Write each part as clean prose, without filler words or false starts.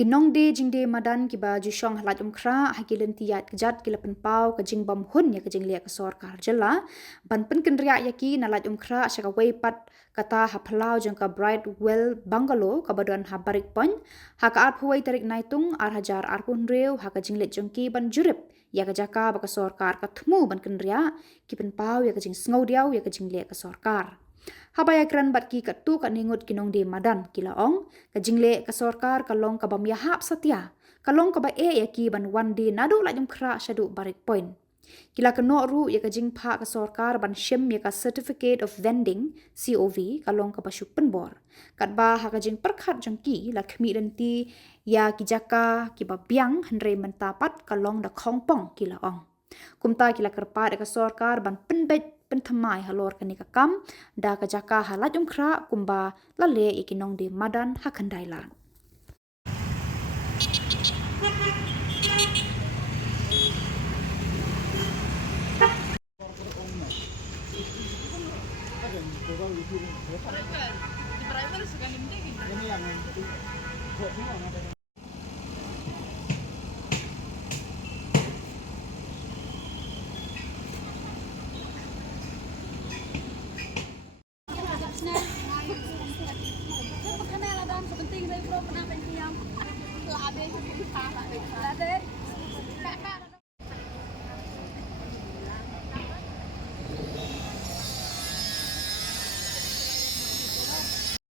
Kinong de jingde madan ki ba jushong halat umkra hakilen tiyat kejat kila penpau ke jing bam hun ya ke jing liak kesor kar jela ban pen kenria yaki nalat umkra syaka weipat kata haplau jang ka bright well bungalow ka badan habarik pon haka ap huai tarik naitung ar hajar ar pun reu haka jing let jongki ban jurip ya ke jaka ba kesor kar ka thmu ban kenria ki penpau ya ke jing sngow diau ya ke jing liak kesor kar Habaya kran bat ki katu kat ningut kinong de madan kila ong ka jingle ka sorkar kalong ka bam yahap satya kalong ka ba ya ki ban one day nadu la jam kra shadu barik point kila ka no ru ya ka jing pha ka sorkar ban shim ya ka certificate of vending COV kalong ka ba shuk bor kat ba ha ka jing perkhat jang ki la khmi dan ti ya ki jaka ki ba biang hanre mentapat kalong da khongpong kila ong kumta kila kerpa ka sorkar ban penbet pentamai halor kani kakam da ka jaka halat umkra kumba lale ikinong de madan hakandailan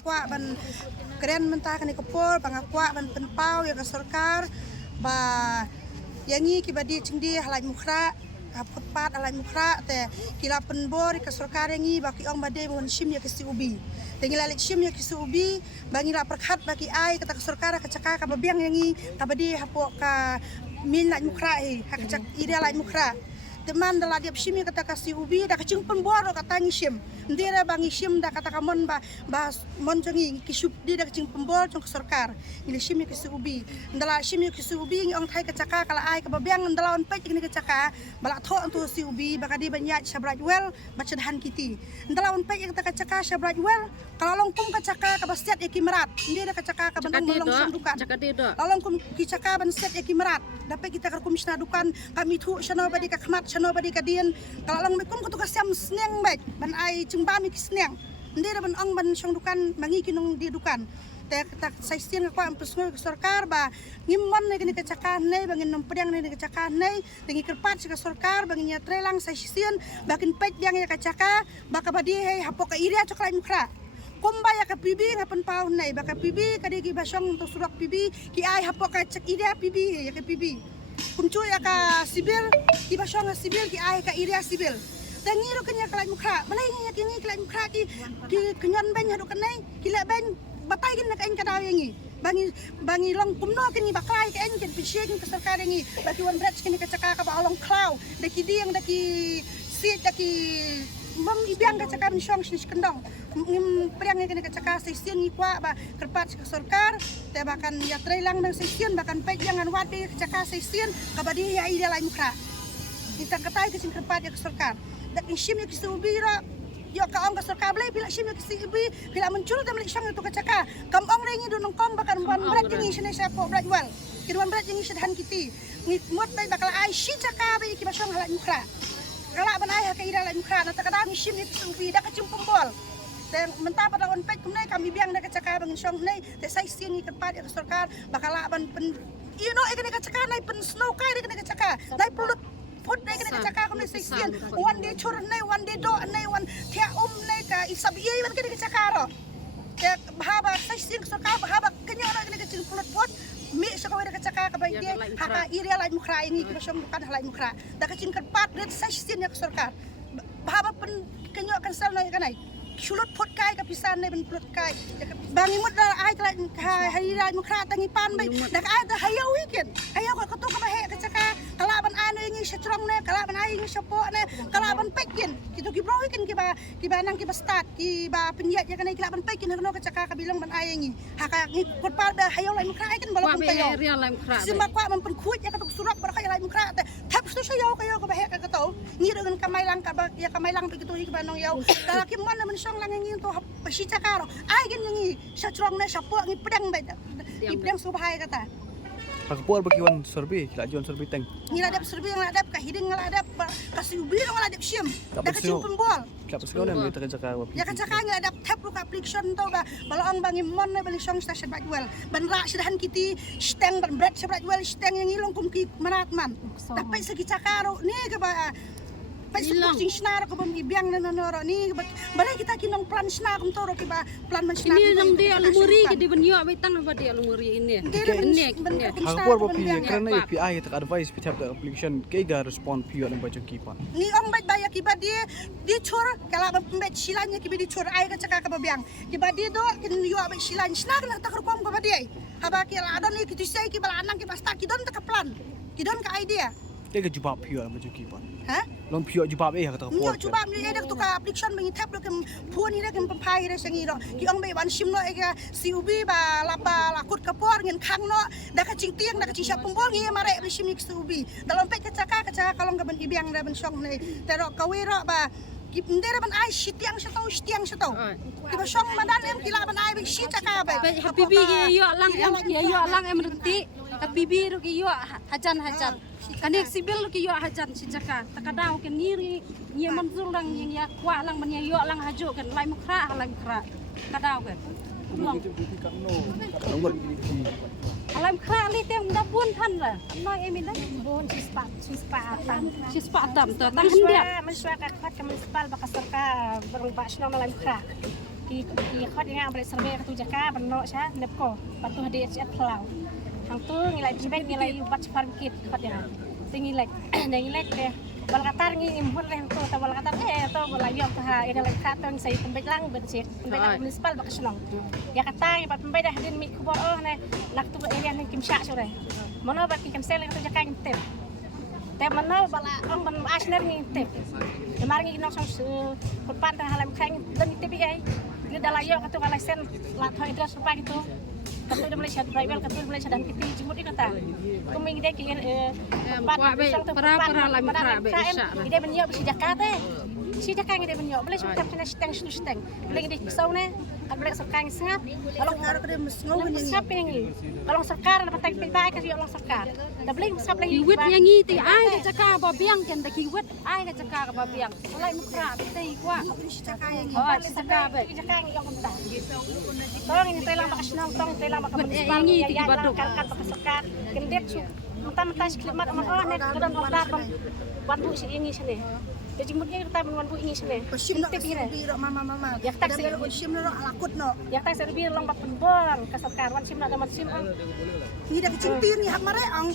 Kuak ban keren mentah kani kepol pangakwa ban penpau ya ke sorkar ba yangi ki badi cingdi halai mukra pat halai mukra te kila penbor ke sorkar yangi baki ong bade mon shim ya ke si ubi tengi lalik shim ya ke si ubi bangi la perkhat baki ai kata ke sorkar ka caka ka babiang yangi ka badi hapo ka min lai mukra hak cak ide lai mukra teman dala dia shim kata kasi ubi da kacing penbor kata ngi shim ndira bangi shim da kata kamon ba mon jongi kisup di da kacing penbor jong sorkar ini shim kasi ubi ndala shim kasi ubi ngi ong thai kacaka kala ai ka babiang ndala on pek ni kacaka bala tho antu si ubi baka di banyak sabraj well bacadhan kiti ndala on pek kata kacaka sabraj well kala long kum kacaka ka bastiat ekimarat ndira kacaka ka bandang molong sandukan lalong kum kicaka ban set ekimarat dapat kita ke komisioner dukan kami thu shano badi ka khmat shano badi ka dien kalau lang mekum kutu ka siam sneng baik ban ai cengba mi sneng ndira ban ong ban shong dukan mangi kinong di dukan te tak saistien ka am pesngo sarkar ba ngimon ne kini kecaka nei bangin nom pedang ne kecaka nei tengi kerpat ka sarkar bangin ya trelang saistien bakin pet yang ya kecaka baka badi hei hapo ka iria coklat mukra kumba ya ka pibi ngapan pau nei baka pibi kadi ki basong to surak pibi ki ai hapo ka cek iria pibi ya ka pibi kumcu ya ka sibil ki basong sibil ki ai ka iria sibil tangi ro kenya kalai mukra balai ngi ki kalai mukra ki kenyan ben hadu kanai ki la ben batai kin nak en ka daw yangi bangi long kumno kini bakai ka en kin pising ka sarkar yangi baki wan brat kini ka caka ka ba along cloud daki diang daki sit daki mem ibiang ka caka min shong shnish kendong ngim priang kini ka caka sesien ni kwa ba kerpat ka sarkar te bakan ya trelang nang sesien bakan pe jangan wadi ka caka sesien ka badi ya ida lai mukra kita katai ke sing kerpat ya ka sarkar dak shim ya kisubira yo ka ong ka sarkar blai bila shim ya kisibi bila muncul tam lishang itu ka caka kam ong rengi dunong kom bakan ban brat yang shine sapo brat wal kidwan brat yang shadhan kiti ngit mot bai bakal ai shi caka bai ki basong halak mukra kala banai ha ka ida lai mukra na takada mi shim ya kisubi dak ka cimpembol dan mentah pada on pek kumnai kami biang dak ka caka bangin shong nei te sai sien ni kerpat ya ka sarkar bakala ban pen you know ikene ka caka nai pen snow kai ikene ka caka nai pulut put nai kena caka kami sesien one day chur nai one day do nai one thia nai ka isab ye ban kena caka ro ya bahaba sesien sarkar bahaba kenya na kena cing pulut pot mi sakawe ka caka ka bai dia haka iria lai mukra ini ki basong bukan halai mukra da ka cing kerpat red sesien ya ka sarkar bahaba pen kenya kan sal nai kanai sulut pot kai ka pisan nai ben pulut kai bangi mut da ai ka hari lai mukra tangi pan bai da ka ai da hayau weekend hayau ka to ka bahe ka caka kalaban ano yung setrong ne kalaban ay yung sapo ne kalaban pekin kito gibro weekend kiba nang kiba start kiba pinyat ya kanay kalaban pekin no ka caka kabilang ban ay ngi haka ngi potpar da hayau lai mukra kan balong tayo simba kwa man penkuit ya katok surak bar kay lai mukra tap sto sayo kayo ka bahe ka to ngi dengan kamay lang ka ya kamay lang begitu kiba nong yaw kalaki man man song lang ngi to pasita karo ay gin ngi setrong ne sapo ngi pedang bay Ibdang subhay kata. Hakapol bagiwan sorbi, kila juan sorbi teng. Ngiladap serbi ngiladap kahiding ngiladap kasubi ngiladap siam. Dah kacing pembol. Kila pasal na may taka Ya kacaka ngiladap tap lu ka application to ba balaang bangi mon na bali song station bajwal. Banra sidahan kiti steng ban bread sebajwal steng yang ilong kum ki manatman. Tapi segi cakaro ni ka ba Pasok sing snar ko bang ibiyang na nanoro ni balay kita kinong plan snar kum toro ki ba plan man snar. Ini yang dia lumuri ke di benyo betang apa dia lumuri ini. Ini. Hakapol ba pi karena API tak advice pi tap the application kay ga respond pi ang baca kipan. Ni ong bait baya ki ba di chur kala ba pembet silanya ki di chur ay ka caka ka babyang. Ki ba di do kin yo ba silan snar na takar kom ka ba di. Haba ki la adon ni ki tisay ki bala anang ki basta ki don ta ka plan. Ki don ka idea. Kay ga jubab pi ang baca kipan. Ha? Long pi jubab kata Nyo kapol. coba mi ada tu ka application mengi tap lo kem puan ira kem papai ira sangi ro ki ong be wan sim no ega si ubi ba laba lakut kapor ngin khang no da ka cing tiang da ka cing siap pembol ngi mare be sim ni si ubi dalam pe kacaka kalong ka ban ibiang da ban song ne tero kawiro ba ki ndera ban ai sitiang setau ki ba song madan em kila ban ai be sitaka ba Habibi ke yo lang em renti. Habibi ro ke yo hajan. Kanek sibil ke yo hajan si jaka. Takadau ke ngiri nya manzul lang yang ya kwa lang man yo lang hajo kan lai mukra lang kra. Kadau kan. Alam kra li tem da bun than la. Noi em ina bun sispa atam to tang hendak. Masyarakat khot ke municipal baka serka berang basno malam kra. Ki khot yang ambil survey ke tu jaka beno sha nepko. Patu hadi at plau. Hang tu ngilai jibek ngilai bat parkit khot yang. Ngilai ngilai deh. Wal katar ngi impun leh tu ta wal katar to wal yo ta ida lek katong sai pembek lang bersih pembek lang municipal baka senong. Ya kata bat pembek dah din mi kubor ne nak tu area ni kim sya sore. Mono bat ki cancel ke tu jaka ngtep. Tep mana bala ong ban asner ni tep. Kemar ngi nok song kurpan ta halam khang dan tep ai. Ni dalayo katu kalesen lat ho idras rupa gitu. Katu dah Malaysia driver katu Malaysia dan kiti jumut ni kata. Kuming dia ki kurpan sang tu kurpan ide benyo si Jakarta. Si Jakarta ide benyo boleh sudah kena steng. Boleh ide kesau ne. Boleh serkang sengap. Kalau ngarap dia mesngau ni sengap yang kalau serkar dapat tak baik kasi orang serkar. Dah boleh sengap lagi. Kiwit yang itu ai ke jaka babiang kan da kiwit ai ke jaka babiang. Lai mukra betai kwa. si caka yang Oh, jaka be. Jaka yang kontak. Tolong ini telang bakas nang tong telang bakas municipal Ini ya tiga baduk. kalkat bakas serkar. Kendek su. Mentah-mentah klimat aman nek kadang kodar bang. Wandu si ini sini. Jadi mungkin kita menwandu ini sini. Sim no biro mama. Ya tak sih. Sim no lakut no. Ya tak serbi long bak penbol ke serkar wan sim na daman sim. Ni dah kecimtir ni hak mare ong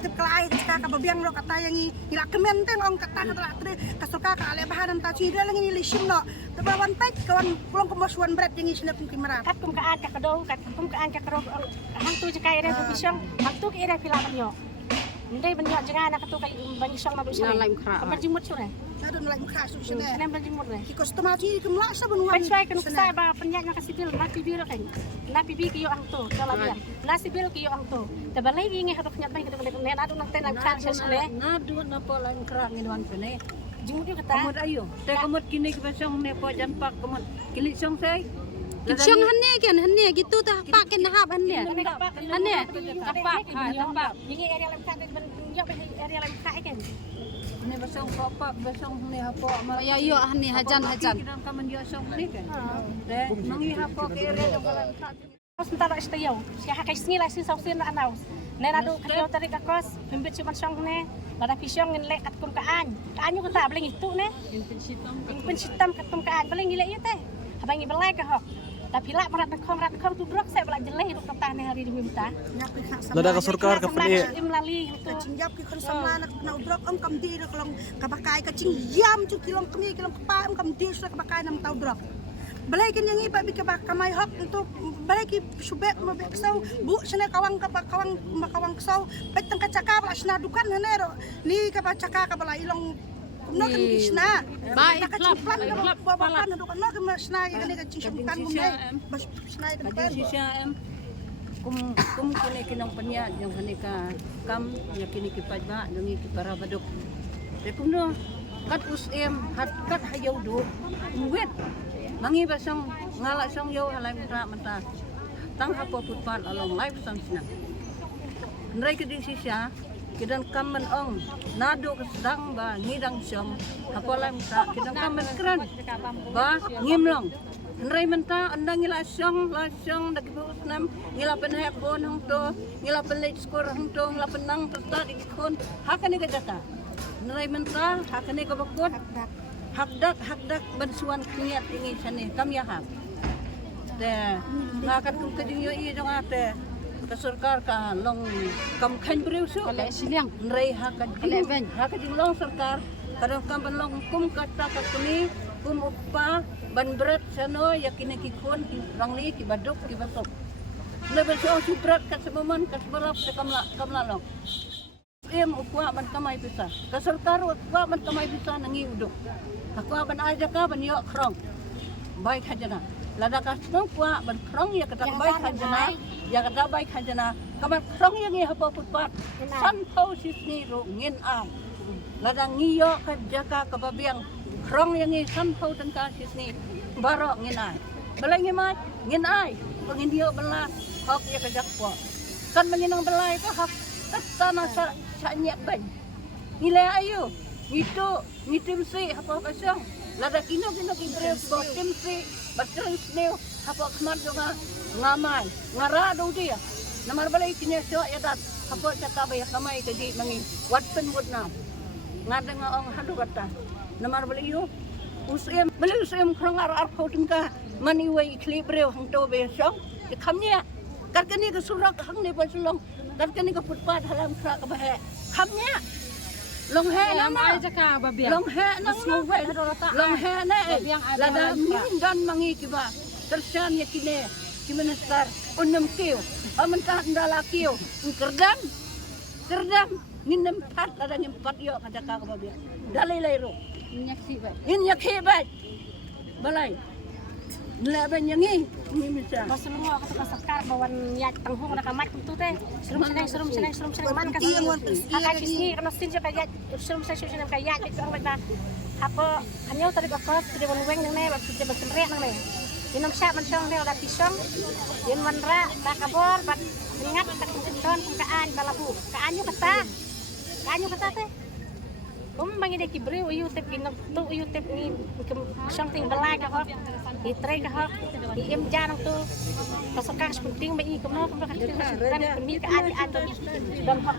tip kelai ka babiang ro kata yang ni ila kemen teng ong kata tre kasuka ka ale bahan ta chi dah lagi ni sim no. Tabawan pek kawan pulang kemosuan berat yang sini pun kimara. Kat kum kaan ka kadau kat kum kaan ka karo hang tu jekai re tu pisang hang tu ke re pilapan yo. Ndai banyak jangan nak tu kai banyak song na Nah, lain kra. Kamar jimut sore. Ada mulai muka su sini. Sene banjimut re. Ki customer ti kemla sa benuan. Pancai kan saya ba penyak nak sibil na pibil kan. Na pibi ki yo ang to kala dia. Na sibil ki yo ang to. Te balai ngi hadok nyat bai kadok ne adu nang ten ang kran sene. Nadu na po lang krang inwan pene. Jimut yo kata. Kamot ayo. Te kamot kini ke pasong ne po jan pak kamot. Kili song sai. Song hanne gitu tah paken hab hanne. Kapak kapak. Ini area lam kat ben yo area lam kat kan. Ini pasong kapak pasong ne hapo ya yo hanne hajan. Kita kaman yo song ni kan. De mangi hapo ke ere do kalan. Sementara istiyo, siapa kai singi lah sin sausin na anaus. Nena adu kau tarik akos, pembit cuma song ne, pada pisong ngelek kat kum kaan. Kaan yo kata boleh itu ne. Pensitam kat kum kaan boleh ngilek itu teh. Abang ngi belai ke hok. Tapi lah rat kong tu brok saya belak jeleh hidup kata ne hari di minta. Nada ka sarkar ka pali. Melalui itu. Cingjap ki kon samla nak na udrok am kam di kolong kabakai ka cing yam cu kilong kami kilong pa am kam di su kabakai nam tau drop. Balai kan yang iba bi ka kamay hok untuk balai ki subek mo bek sau bu sene kawang sau pet tang kacaka bala sna dukan hanero ni ka caka ka bala ilong no kan kisna Baik, ka plan ka babakan dukan no ka sna ya ni ka cing bukan mo bas sna ka kan Sisya kum kini kinong panyad yung kani ka kam nya kini kipajma nang para badok. Te kum no kat usem kat hayaw do. Ngwet. Mangi ba song ngala song yo halay mata mata. tang hapo putpat along life sangsina nrai ke di sisa kidan kamen ong nado kesedang ba ngidang syong hapo lai musa kidan kamen kran ba ngimlong nrai menta andang ngila syong dak busnam ngila penhek bon hong to ngila penleit skor hong to ngila penang pesta di kon hakane ke jata nrai menta hakane ke bakot hakdak bansuan kiat ingin sane kam ya hak te ngakat kum ke dinyo i jong ate ke sarkar ka long kam khan breu su Kale siliang. nrai hak jing long sarkar kadang kam ban long kum kata ka kami kum uppa ban berat sano yakine ki kon rangli ki baduk ki basok level so su berat ka sebaman ka sebarap se kamla long em ukwa ban kamai bisa ka sarkar ukwa ban kamai bisa nangi uduk kakwa ban aja ka ban yo krong baik hajana lada ka strong kwa ban krong ya kata baik hajana ya kata baik hajana kaman krong yang ya hapa putpat san pau sisni ro ngin am lada ngiyo ka jaka ka babiang krong yang ni san pau tengka sisni baro ngin ai balai ngimat ngin ai pengin dia bela hak ya ka jakwa kan menginang belai ka hak tanah sa nyet ban nilai ayo ngitim si apa kasang lada kino kibre bo tim si batring sneo apa kmat jonga ngamai ngara do dia namar balai kinya so ya dat apa cata bay kamai kedi mangi watpen wudna ngada ngaong hadu kata namar balai yo usem krong ar khotingka mani wai klibre hang to be song kamnya karkani ke surak hang ne pasulong karkani ke putpat halam kra ka bahe kamnya long he Alam na aja ka babiang. long he na long he na lada min dan mangi kiba tersan ya kine kimenestar unam kiyo amantah ndala kiyo kerdam nginem pat lada ngimpat yo kada ka babiang dalai lairo Nyaksi ba. inyak hebat balai Nelaban yang ini bisa. Masulungo ako sa sarkar bawan yak tanghong na kamat tu teh. Surum senang man kasi. Akak sini kana sinjo kaya surum senang kaya itu orang benda. Apa hanya tadi bakos tadi weng nang ne bakso jabat semrek nang ne. Minum syak man syong ne udah pisong. Yen wanra tak kabor bat ingat tak kenton kaan balabu. Kaanyo kata teh. Bangi dek kibre uyu tep kinok tu uyu tep ni something belai ka hok di tray ka hok di em janang tu kasokang penting ba i kuno kuno ka kan pemil ka adi don hok